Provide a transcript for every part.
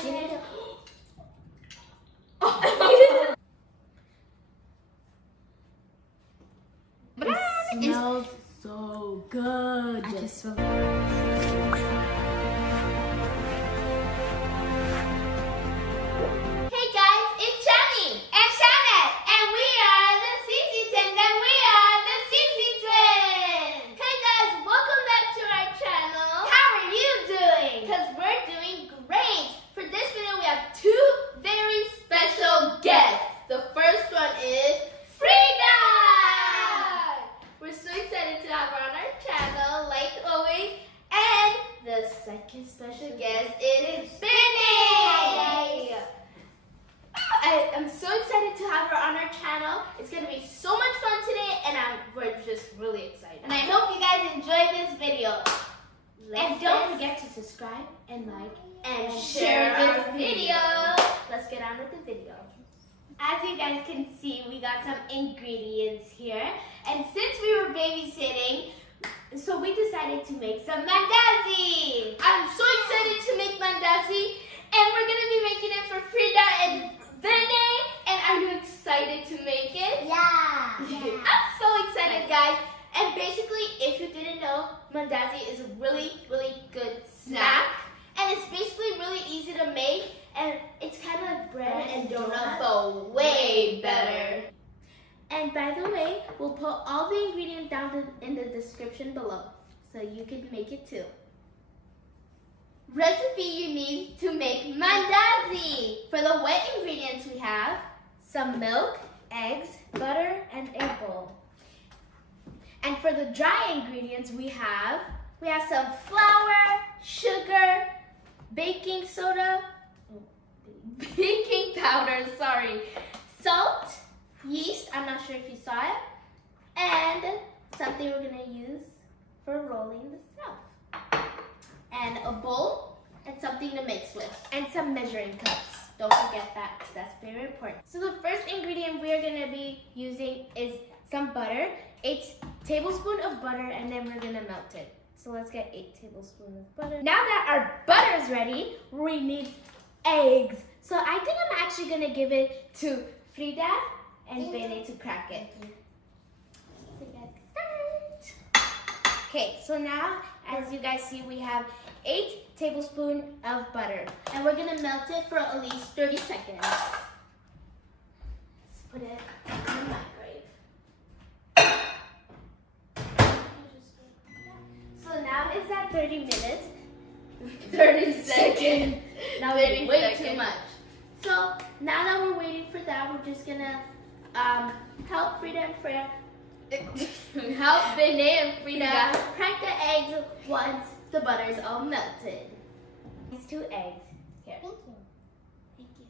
It smells so good. I just smell. Hey guys, it's Shani and Shanette, and we are the CC Twins, and we are the CC Twins. Hey guys, welcome back to our channel. How are you doing? Because we're doing great. For this video, we have two very special guests. The first one is Frida. We're so excited to have her on our channel, like always. And the second special guest is Beigne. I'm so excited to have her on our channel. It's going to be so much fun today, and we're just really excited. And I hope you guys enjoyed this video. And don't forget to subscribe and like and share our video. Let's get on with the video. As you guys can see, we got some ingredients here. And since we were babysitting, so we decided to make some mandazi. I'm so excited to make mandazi, and we're going to be making it for Frida and Beigne. And are you excited to make it? Yeah. I'm so excited, guys. And basically, if you didn't know, mandazi is a really, really good snack. And it's basically really easy to make. And it's kind of like bread and donut, but way better. And by the way, we'll put all the ingredients down in the description below, so you can make it too. Recipe you need to make mandazi. For the wet ingredients, we have some milk, eggs, butter, and a bowl. And for the dry ingredients, we have some flour, sugar, baking soda, baking powder, salt, yeast, I'm not sure if you saw it, and something we're gonna use for rolling the stuff. And a bowl and something to mix with, and some measuring cups. Don't forget that, because that's very important. So the first ingredient we're gonna be using is some butter, 8 tablespoons of butter, and then we're gonna melt it. So let's get 8 tablespoons of butter. Now that our butter is ready, we need eggs. So I think I'm actually gonna give it to Frida and Beigne to crack it. So you guys start. Okay, so now as you guys see, we have 8 tablespoons of butter, and we're gonna melt it for at least 30 seconds. Let's put it in the microwave. So now it's at 30 minutes. 30 seconds. Now it's way too much. So now that we're waiting for that, we're just gonna help Frida and Frida. Help Beigne and Frida crack the eggs once the butter is all melted. These 2 eggs here. Thank you. Thank you.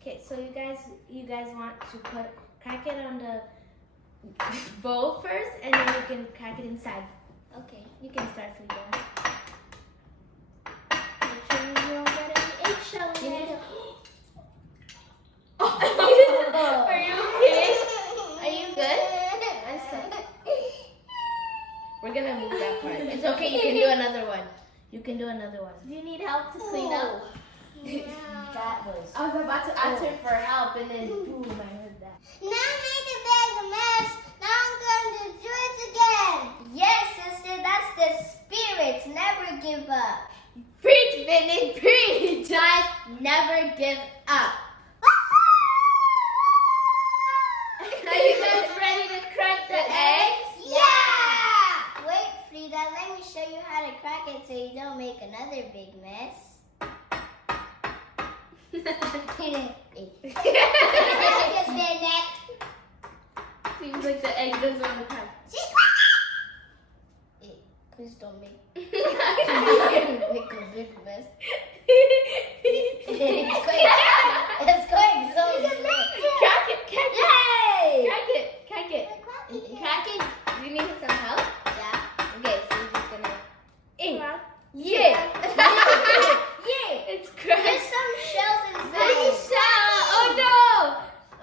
Okay, so you guys want to crack it on the bowl first, and then you can crack it inside. Okay. You can start, Frida. Make sure you don't get any eggshells in it. Are you okay? Are you good? We're gonna move that part. It's okay, you can do another one. You can do another one. Do you need help to clean up? That was. I was about to ask her for help, and then boom, I heard that. Now I made a big mess. Now I'm going to do it again. Yes, sister, that's the spirit. Never give up. Preach, Beigne, preach! Guys, never give up. Are you guys ready to crack the eggs? Yeah! Wait, Frida, let me show you how to crack it so you don't make another big mess. Seems like the egg doesn't want to crack. Please don't make It's a big mess. It's going so slow. Crack it, crack it. Yay! Crack it, crack it. Crack it. Do you need some help? Yeah. Okay, so you're just gonna. Yeah. Yeah. It's cracked. There's some shells inside. There's a shell. Oh no.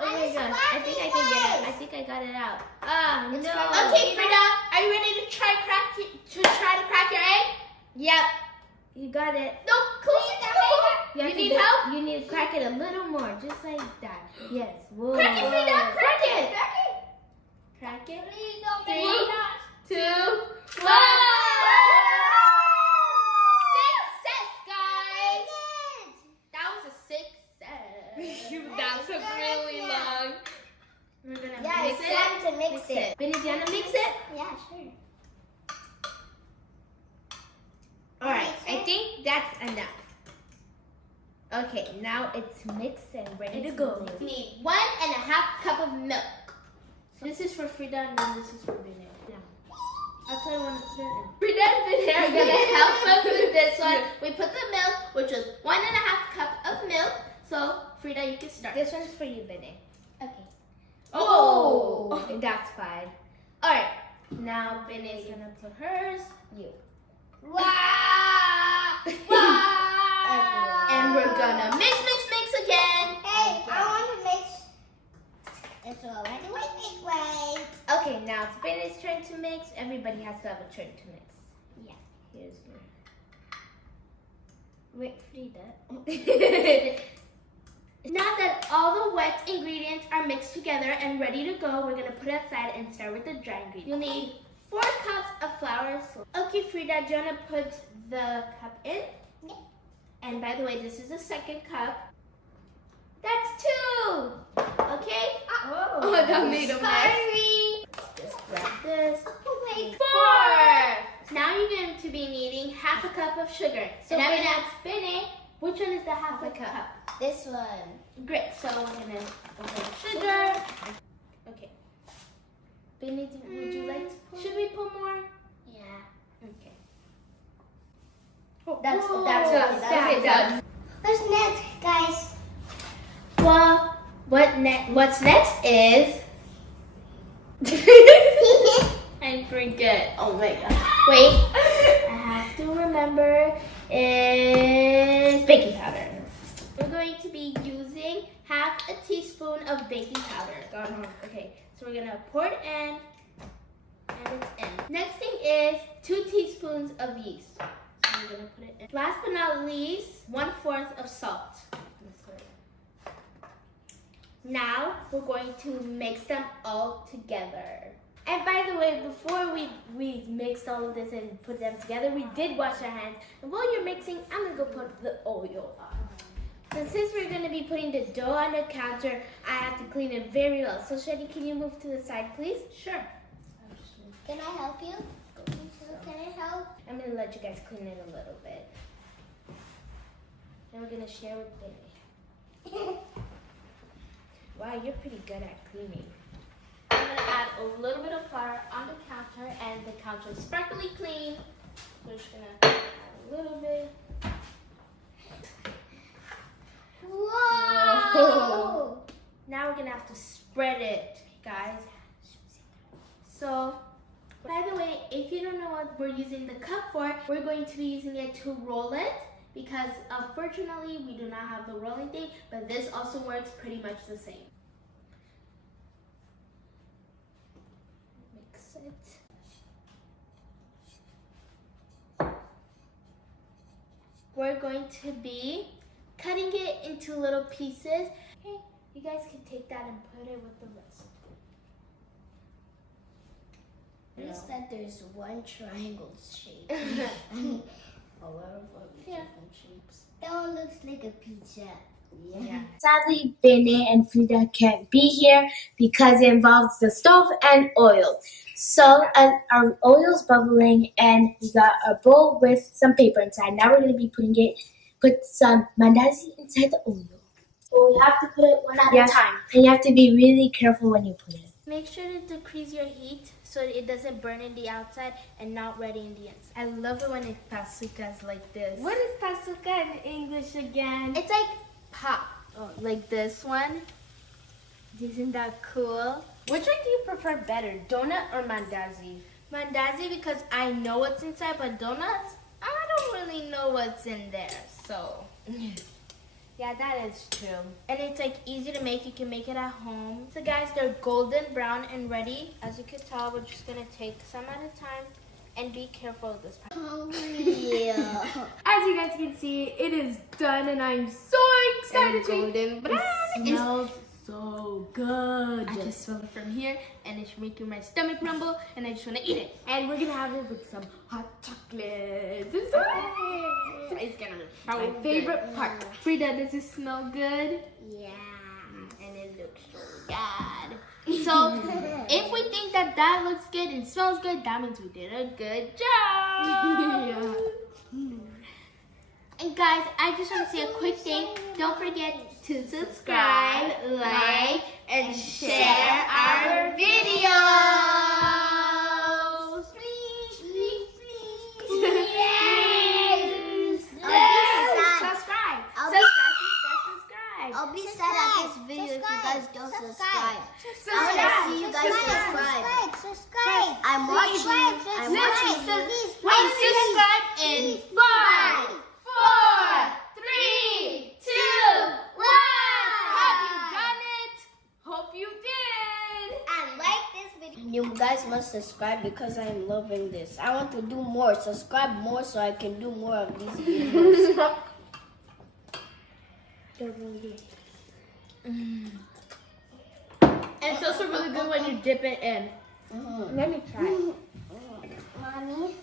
Oh I my just gosh. I think I can get it. I think I got it out. Ah, It's no. cracked. Okay, Frida, are you ready to try to crack your egg? Yep. You got it. No, close it down. You need help? You need to crack it a little more, just like that. Yes. Whoa. Crack it, Frida. Crack it. Crack it. 3, 2, 1. Success, guys. That was a success. That took really long. We're gonna Yeah, mix it's it. time to mix it. Benny, do you wanna mix it? Yeah, sure. All right. I think that's enough. Okay, now it's mixed and ready to go. We need 1.5 cup of milk. This is for Frida and then this is for Benny. Yeah. I'll tell you when to put it in. Frida and Benny are gonna help us with this one. We put the milk, which was 1.5 cup of milk. So Frida, you can start. This one's for you, Benny. Okay. Oh, That's fine. all right. Now Benny's gonna put hers. You. Wow! And we're gonna mix again. Hey, I want to mix. It's already wait. Okay, now it's Benny's turn to mix. Everybody has to have a turn to mix. Yeah. Here's Wait, Frida. Now that all the wet ingredients are mixed together and ready to go, we're gonna put it aside and start with the dry ingredients. You'll need 4 cups of flour. Okay, Frida, do you wanna put the cup in? Yeah. And by the way, this is the second cup. That's 2. Okay? Oh, that made a mess. Sorry. Just grab this. Wait. 4. Now you're going to be needing 1/2 cup of sugar. So and I'm Benny- gonna ask Benny, which one is the 1/2 cup? This one. Great. So we're gonna put the sugar. Okay. Benny, would you like to put? Should we put more? Yeah. Okay. That's Whoa, that's that's done. What's next, guys? Well, what's next is I forget. Oh my god. Wait. I have to remember is baking powder. We're going to be using 1/2 teaspoon of baking powder. Okay, so we're gonna pour it in and it's in. Next thing is 2 teaspoons of yeast. So we're gonna put it in. Last but not least, 1/4 of salt. Now we're going to mix them all together. And by the way, before we mixed all of this and put them together, we did wash our hands. And while you're mixing, I'm gonna go put the oil on. So since we're gonna be putting the dough on the counter, I have to clean it very well. So Shady, can you move to the side, please? Sure. Can I help you? Can I help? I'm gonna let you guys clean it a little bit. Then we're gonna share with Benny. Wow, you're pretty good at cleaning. I'm gonna add a little bit of flour on the counter, and the counter is sparkly clean. We're just gonna add a little bit. Whoa! Now we're gonna have to spread it, guys. So, by the way, if you don't know what we're using the cup for, we're going to be using it to roll it because unfortunately we do not have the rolling thing, but this also works pretty much the same. Mix it. We're going to be cutting it into little pieces. Okay, you guys can take that and put it with the rest. Notice that there's one triangle shape and a lot of other different shapes. That one looks like a pizza. Yeah. Sadly, Benny and Frida can't be here because it involves the stove and oil. So as our oil's bubbling and we got a bowl with some paper inside. Now we're going to be put some mandazi inside the oil. So we have to put it one at a time. And you have to be really careful when you put it. Make sure to decrease your heat so it doesn't burn in the outside and not ready in the inside. I love it when it's pasukas like this. What is pasuka in English again? It's like pop. Oh, like this one. Isn't that cool? Which one do you prefer better, donut or mandazi? Mandazi because I know what's inside, but donuts, I don't really know what's in there. So, Yeah, that is true. and it's like easy to make. You can make it at home. So guys, they're golden brown and ready. As you can tell, we're just gonna take some at a time And be careful of this part. Yeah. As you guys can see, it is done and I'm so excited to eat it. It smells so good. I can smell it from here and it's making my stomach rumble and I just want to eat it. And we're going to have it with some hot chocolate. It's gonna be my favorite part. Frida, does it smell good? Yeah. And it looks so good. So, if we think that that looks good and smells good, that means we did a good job. Yeah. And guys, I just want to say a quick thing. Don't forget to subscribe, like, and share our videos. Please, please, please. Yes. Subscribe. I'll be sad at this video if you guys don't subscribe. I want to see you guys subscribe. I'm watching. Please subscribe in 5, 4, 3, 2, 1. Have you done it? Hope you did. And like this video. You guys must subscribe because I'm loving this. I want to do more. Subscribe more so I can do more of these videos. And it's also really good when you dip it in. Let me try. Mommy.